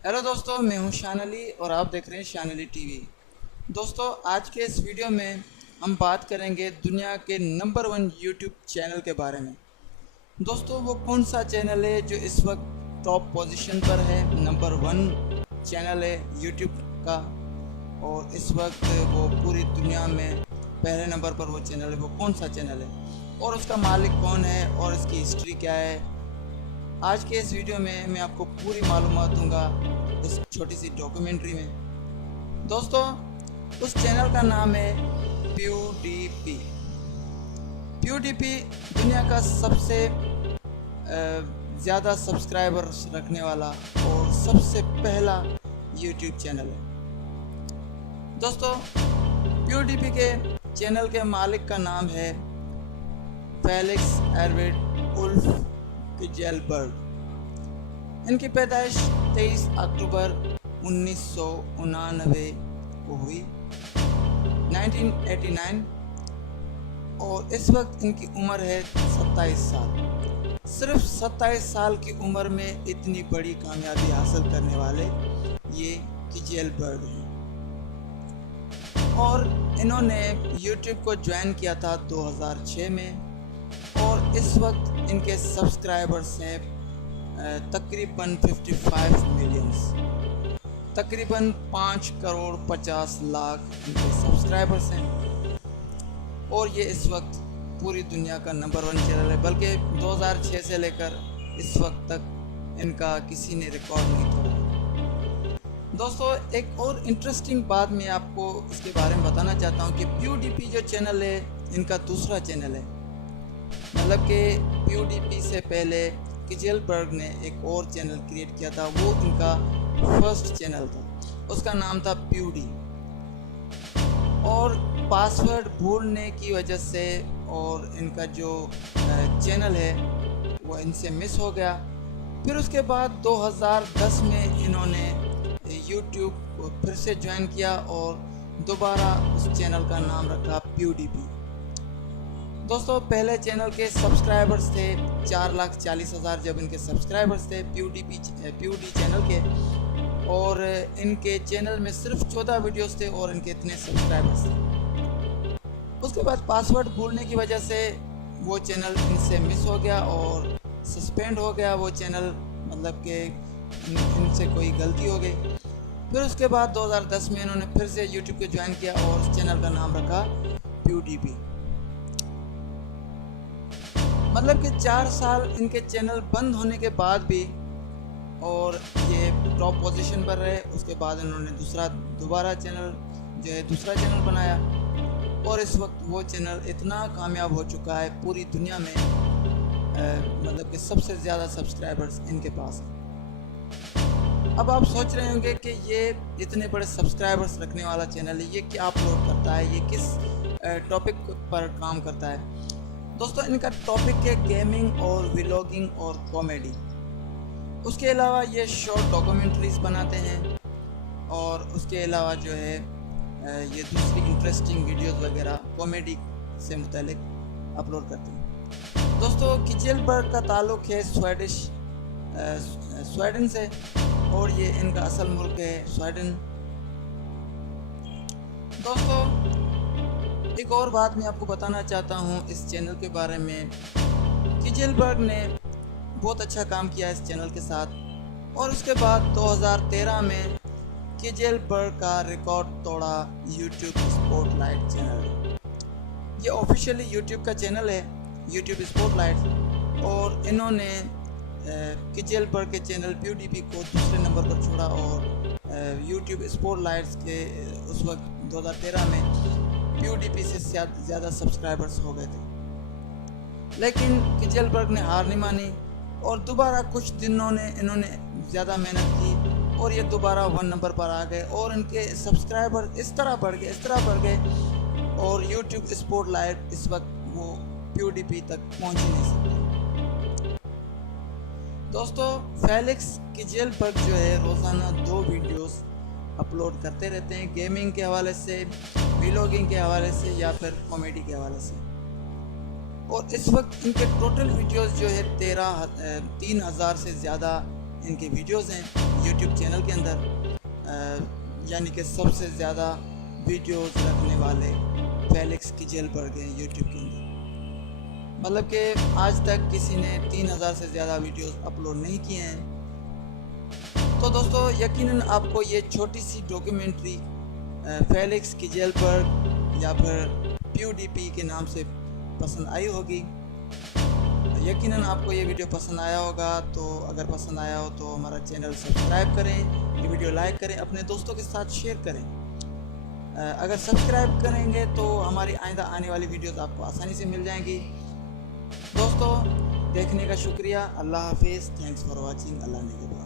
Hello दोस्तों, मैं हूं शान अली और आप देख रहे हैं शान अली टीवी। दोस्तों, आज के इस वीडियो में हम बात करेंगे दुनिया के नंबर 1 यूट्यूब चैनल के बारे में। दोस्तों, वो कौन सा चैनल है जो इस वक्त टॉप पोजीशन पर है, नंबर 1 चैनल है यूट्यूब का, और इस वक्त वो पूरी दुनिया में पहले नंबर पर वो चैनल है। वो कौन सा चैनल है और उसका मालिक कौन है और इसकी हिस्ट्री क्या है, आज के इस वीडियो में मैं आपको पूरी मालूमात दूंगा इस छोटी सी डॉक्यूमेंट्री में। दोस्तों, उस चैनल का नाम है PewDiePie। PewDiePie दुनिया का सबसे ज़्यादा सब्सक्राइबर्स रखने वाला और सबसे पहला यूट्यूब चैनल है। दोस्तों, PewDiePie के चैनल के मालिक का नाम है फेलिक्स एडवर्ड उल्फ किजेलबर्ग। इनकी पैदाइश 23 अक्टूबर 1999 को हुई, 1989, और इस वक्त इनकी उम्र है 27 साल। सिर्फ 27 साल की उम्र में इतनी बड़ी कामयाबी हासिल करने वाले ये किजेलबर्ग हैं। और इन्होंने यूट्यूब को ज्वाइन किया था 2006 में, और इस वक्त इनके सब्सक्राइबर्स हैं तकरीबन 55 मिलियंस, तकरीबन 5 करोड़ 50 लाख इनके सब्सक्राइबर्स हैं। और ये इस वक्त पूरी दुनिया का नंबर 1 चैनल है, बल्कि 2006 से लेकर इस वक्त तक इनका किसी ने रिकॉर्ड नहीं तोड़ा। दोस्तों, एक और इंटरेस्टिंग बात मैं आपको इसके बारे में बताना चाहता हूँ कि PewDiePie जो चैनल है, इनका दूसरा चैनल है। मतलब कि PewDiePie से पहले किजेलबर्ग ने एक और चैनल क्रिएट किया था, वो इनका फर्स्ट चैनल था, उसका नाम था PewDie। और पासवर्ड भूलने की वजह से और इनका जो चैनल है वो इनसे मिस हो गया। फिर उसके बाद 2010 में इन्होंने यूट्यूब को फिर से ज्वाइन किया और दोबारा उस चैनल का नाम रखा PewDiePie। दोस्तों, पहले चैनल के सब्सक्राइबर्स थे 4,40,000 जब इनके सब्सक्राइबर्स थे PewDie चैनल के, और इनके चैनल में सिर्फ 14 वीडियोस थे और इनके इतने सब्सक्राइबर्स थे। उसके बाद पासवर्ड भूलने की वजह से वो चैनल इनसे मिस हो गया और सस्पेंड हो गया वो चैनल, मतलब कि इनसे कोई गलती हो गई। फिर उसके बाद 2010 में इन्होंने फिर से यूट्यूब को ज्वाइन किया और उस चैनल का नाम रखा PewDiePie। मतलब कि 4 साल इनके चैनल बंद होने के बाद भी और ये टॉप पोजीशन पर रहे। उसके बाद इन्होंने दोबारा चैनल जो है दूसरा चैनल बनाया, और इस वक्त वो चैनल इतना कामयाब हो चुका है पूरी दुनिया में, मतलब कि सबसे ज़्यादा सब्सक्राइबर्स इनके पास हैं। अब आप सोच रहे होंगे कि ये इतने बड़े सब्सक्राइबर्स रखने वाला चैनल है, ये क्या अपलोड करता है, ये किस टॉपिक पर काम करता है। दोस्तों, इनका टॉपिक है गेमिंग और व्लॉगिंग और कॉमेडी। उसके अलावा ये शॉर्ट डॉक्यूमेंट्रीज बनाते हैं, और उसके अलावा जो है ये दूसरी इंटरेस्टिंग वीडियोस वगैरह कॉमेडी से मुतालिक अपलोड करते हैं। दोस्तों, किजेलबर्ग का ताल्लुक़ है स्वीडन से, और ये इनका असल मुल्क है स्वीडन। दोस्तों, एक और बात मैं आपको बताना चाहता हूँ इस चैनल के बारे में। किजेलबर्ग ने बहुत अच्छा काम किया इस चैनल के साथ, और उसके बाद 2013 में किजेलबर्ग का रिकॉर्ड तोड़ा यूट्यूब स्पॉटलाइट चैनल। ये ऑफिशियली यूट्यूब का चैनल है, यूट्यूब स्पॉटलाइट, और इन्होंने किजेलबर्ग के चैनल PewDiePie को दूसरे नंबर पर छोड़ा, और यूट्यूब स्पॉटलाइट्स के उस वक्त 2013 में PewDiePie से ज़्यादा सब्सक्राइबर्स हो गए थे। लेकिन किजेलबर्ग ने हार नहीं मानी, और दोबारा कुछ दिनों ने इन्होंने ज़्यादा मेहनत की और ये दोबारा 1 नंबर पर आ गए, और इनके सब्सक्राइबर इस तरह बढ़ गए, और यूट्यूब स्पॉटलाइट इस वक्त वो PewDiePie तक पहुंच ही नहीं सकते। दोस्तों, फेलिक्स किजेलबर्ग जो है रोज़ाना 2 वीडियोस अपलोड करते रहते हैं, गेमिंग के हवाले से, व्लॉगिंग के हवाले से, या फिर कॉमेडी के हवाले से। और इस वक्त इनके टोटल वीडियोस जो है 3,000 से ज़्यादा ان کی ویڈیوز ہیں یوٹیوب چینل کے اندر، یعنی کہ سب سے زیادہ ویڈیوز رکھنے والے فیلکس کیجلبرگ ہیں یوٹیوب کے اندر۔ مطلب کہ آج تک کسی نے 3000 سے زیادہ ویڈیوز اپلوڈ نہیں کیے ہیں۔ تو دوستو یقیناً آپ کو یہ چھوٹی سی ڈاکیومنٹری فیلکس کیجلبرگ یا پھر پیو ڈی پی کے نام سے پسند آئی ہوگی۔ یقیناً آپ کو یہ ویڈیو پسند آیا ہوگا، تو اگر پسند آیا ہو تو ہمارا چینل سبسکرائب کریں، یہ ویڈیو لائک کریں، اپنے دوستوں کے ساتھ شیئر کریں۔ اگر سبسکرائب کریں گے تو ہماری آئندہ آنے والی ویڈیوز آپ کو آسانی سے مل جائیں گی۔ دوستو دیکھنے کا شکریہ، اللہ حافظ، تھینکس فار واچنگ، اللہ نگہبان۔